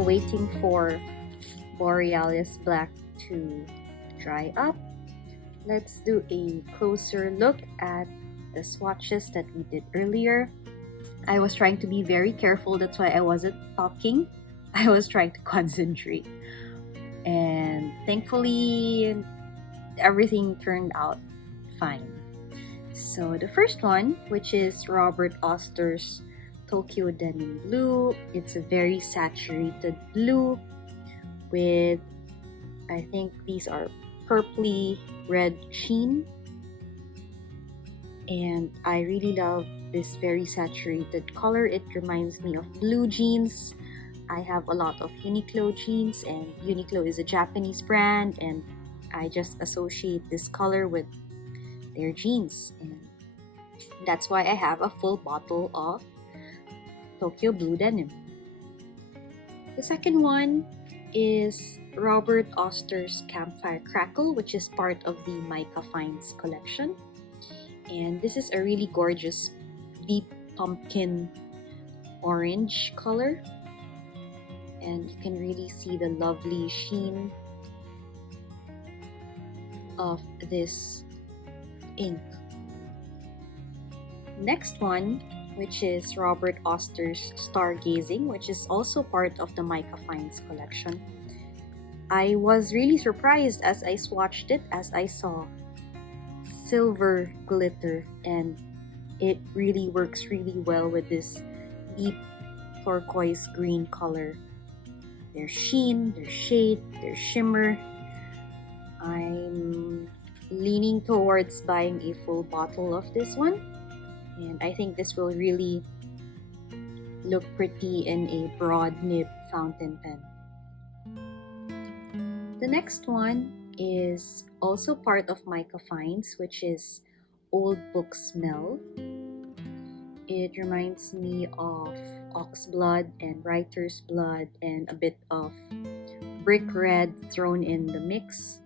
while waiting for Borealis Black to dry up, let's do a closer look at the swatches that we did earlier. I was trying to be very careful, that's why I wasn't talking. I was trying to concentrate. And thankfully, everything turned out fine. So the first one, which is Robert Oster's Tokyo Denim Blue. It's a very saturated blue with, I think these are purpley red sheen. And I really love this very saturated color. It reminds me of blue jeans. I have a lot of Uniqlo jeans, and Uniqlo is a Japanese brand, and I just associate this color with their jeans, and that's why I have a full bottle of Tokyo Blue Denim. The second one is Robert Oster's Campfire Crackle, which is part of the Mica Finds collection. And this is a really gorgeous deep pumpkin orange color. And you can really see the lovely sheen of this ink. Next one, which is Robert Oster's Stargazing, which is also part of the Mica Finds collection. I was really surprised as I swatched it, as I saw silver glitter, and it really works really well with this deep turquoise green color. There's sheen, there's shade, there's shimmer. I'm leaning towards buying a full bottle of this one, and I think this will really look pretty in a broad nib fountain pen. The next one is also part of Mica Finds, which is Old Book Smell. It reminds me of ox blood and writer's blood and a bit of brick red thrown in the mix.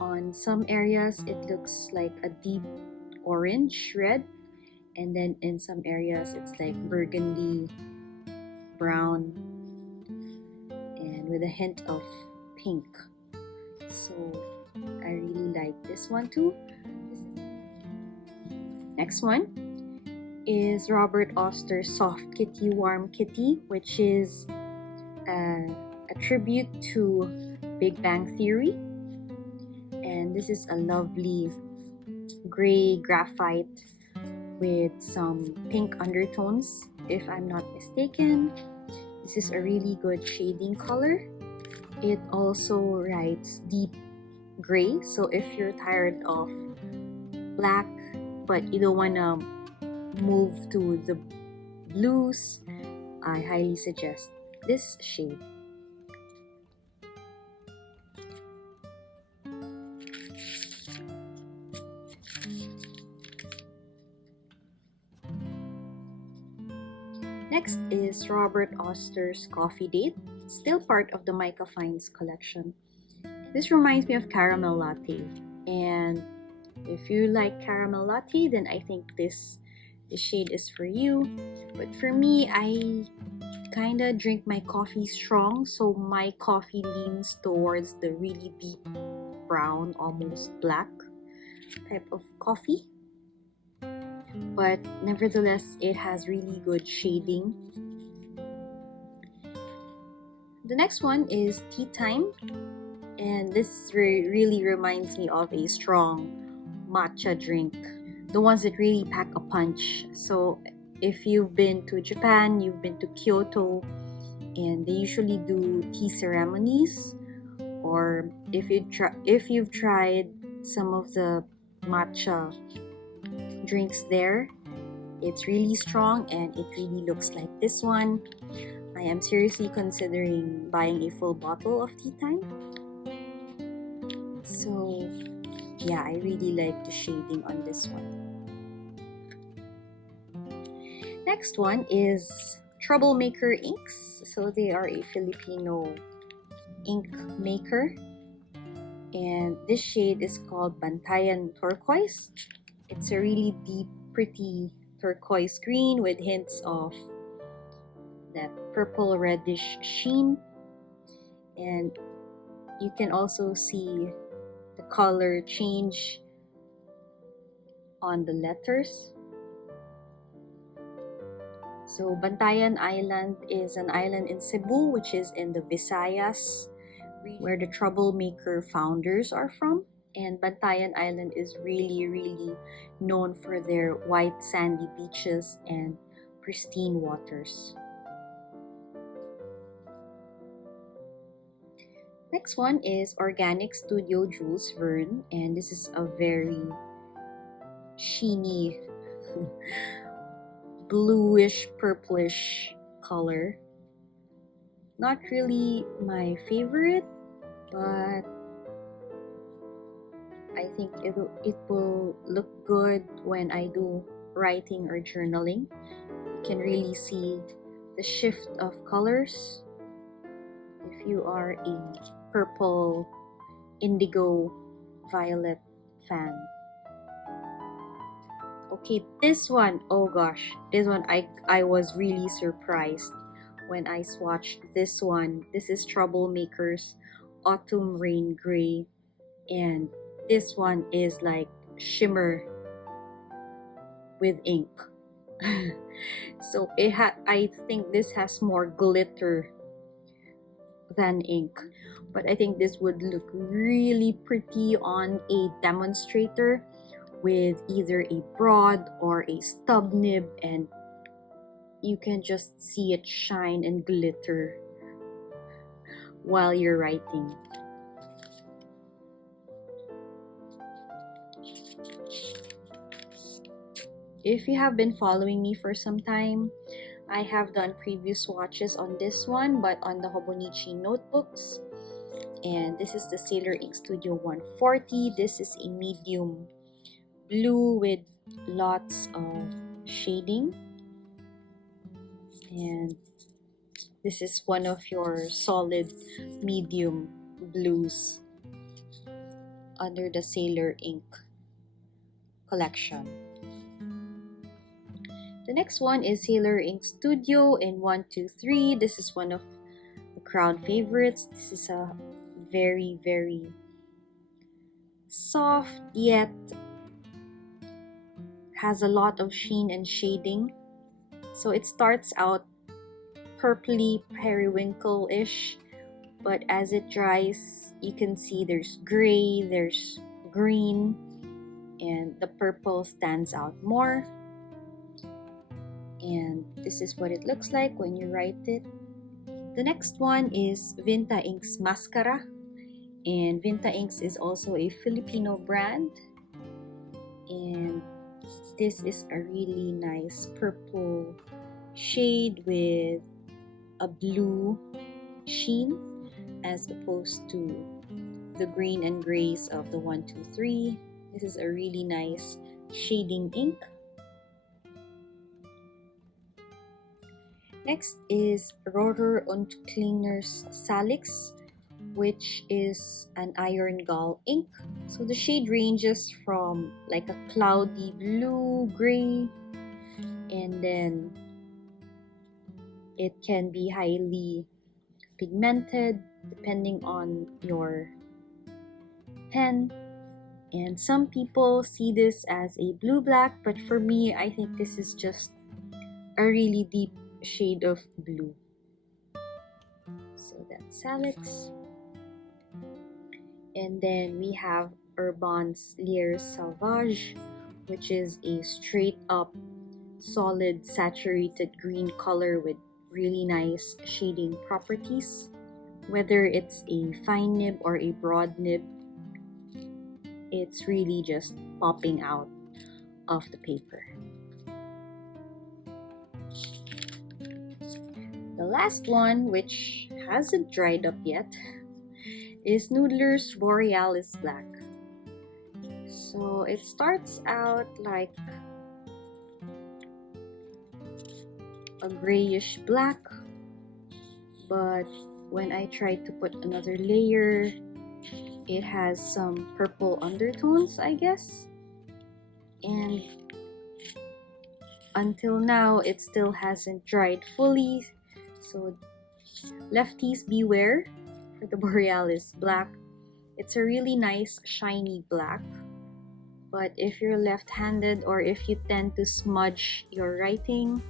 On some areas it looks like a deep orange red, and then in some areas it's like burgundy brown and with a hint of pink. So I really like this one too. Next one is Robert Oster's Soft Kitty Warm Kitty, which is a tribute to Big Bang Theory. And this is a lovely gray graphite with some pink undertones, if I'm not mistaken. This is a really good shading color. It also writes deep gray, so if you're tired of black but you don't want to move to the blues, I highly suggest this shade. Next is Robert Oster's Coffee Date, still part of the Mica Finds collection. This reminds me of caramel latte, and if you like caramel latte, then I think this shade is for you. But for me, I kinda drink my coffee strong, so my coffee leans towards the really deep brown, almost black type of coffee. But nevertheless, it has really good shading. The next one is Tea Time, and this really reminds me of a strong matcha drink, the ones that really pack a punch. So if you've been to Japan, you've been to Kyoto, and they usually do tea ceremonies, or if you've tried some of the matcha drinks there, it's really strong and it really looks like this one. I am seriously considering buying a full bottle of Tea Time. So yeah, I really like the shading on this one. Next one is Troublemakr inks. So they are a Filipino ink maker, and this shade is called Bantayan Turquoise. It's a really deep, pretty turquoise green with hints of that purple reddish sheen, and you can also see the color change on the letters. So Bantayan Island is an island in Cebu, which is in the Visayas, where the Troublemakr founders are from. And Bantayan Island is really known for their white sandy beaches and pristine waters. Next one is Organic Studio Jules Verne, and this is a very sheeny bluish purplish color. Not really my favorite, but I think it will look good when I do writing or journaling. You can really see the shift of colors if you are a purple, indigo, violet fan. Okay, this one, oh gosh, this one I was really surprised when I swatched this one. This is Troublemakr's Autumn Rain Gray, and this one is like shimmer with ink. So I think this has more glitter than ink, but I think this would look really pretty on a demonstrator with either a broad or a stub nib, and you can just see it shine and glitter while you're writing. If you have been following me for some time, I have done previous swatches on this one, but on the Hobonichi notebooks. And this is the Sailor Ink Studio 140. This is a medium blue with lots of shading, and this is one of your solid medium blues under the Sailor Ink collection. The next one is Sailor Ink Studio in 123. This is one of the crowd favorites. This is a very soft yet has a lot of sheen and shading. So it starts out purpley periwinkle-ish, but as it dries, you can see there's gray, there's green, and the purple stands out more. And this is what it looks like when you write it. The next one is Vinta Inks Mascara, and Vinta Inks is also a Filipino brand, and this is a really nice purple shade with a blue sheen as opposed to the green and grays of the 123. This is a really nice shading ink. Next is Rohrer und Klinger's Salix, which is an iron gall ink. So the shade ranges from like a cloudy blue, gray, and then it can be highly pigmented depending on your pen. And some people see this as a blue-black, but for me, I think this is just a really deep shade of blue. So that's Salix. And then we have Urban's Lier Sauvage, which is a straight up solid saturated green color with really nice shading properties. Whether it's a fine nib or a broad nib, it's really just popping out of the paper. The last one, which hasn't dried up yet, is Noodler's Borealis Black. So it starts out like a grayish black, but when I tried to put another layer, it has some purple undertones, I guess. And until now, it still hasn't dried fully, So lefties beware for the Borealis black. It's a really nice shiny black. But if you're left-handed or if you tend to smudge your writing,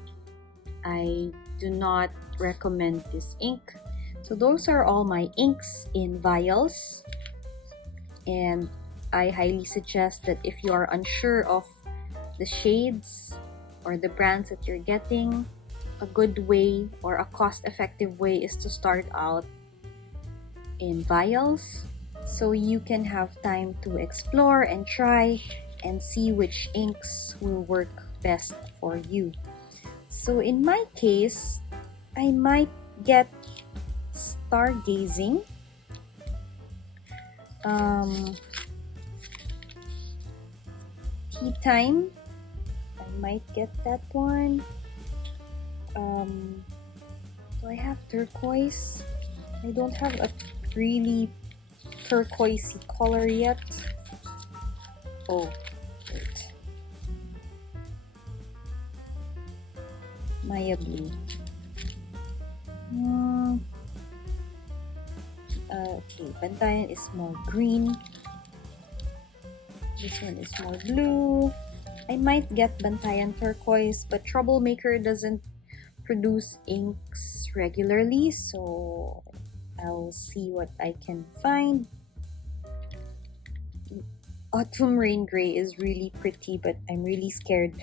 I do not recommend this ink. So those are all my inks in Vials. And I highly suggest that if you are unsure of the shades or the brands that you're getting, a good way or a cost-effective way is to start out in Vials, so you can have time to explore and try and see which inks will work best for you. So in my case, I might get Stargazing, Tea Time, I might get that one. Do I have turquoise? I don't have a really turquoisey color yet. Oh, wait. Maya blue. Okay, Bantayan is more green. This one is more blue. I might get Bantayan turquoise, but Troublemakr doesn't produce inks regularly, so I'll see what I can find. Autumn Rain Gray is really pretty, but I'm really scared.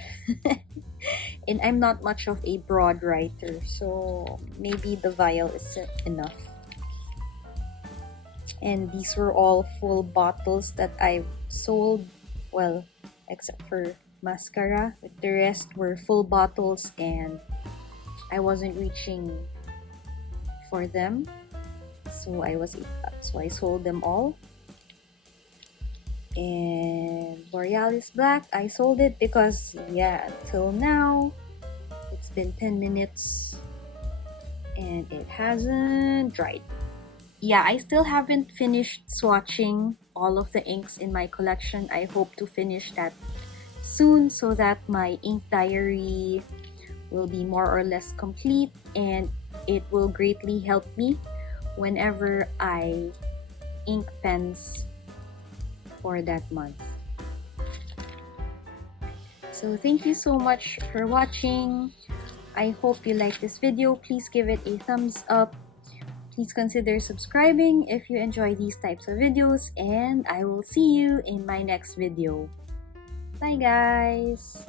And I'm not much of a broad writer, so maybe the vial is enough. And these were all full bottles that I've sold, well, except for mascara. But the rest were full bottles and I wasn't reaching for them, so I sold them all. And Borealis black, I sold it because, yeah, until now it's been 10 minutes and it hasn't dried. Yeah, I still haven't finished swatching all of the inks in my collection. I hope to finish that soon so that my ink diary will be more or less complete, and it will greatly help me whenever I ink pens for that month. So thank you so much for watching. I hope you like this video. Please give it a thumbs up. Please consider subscribing if you enjoy these types of videos, and I will see you in my next video. Bye guys!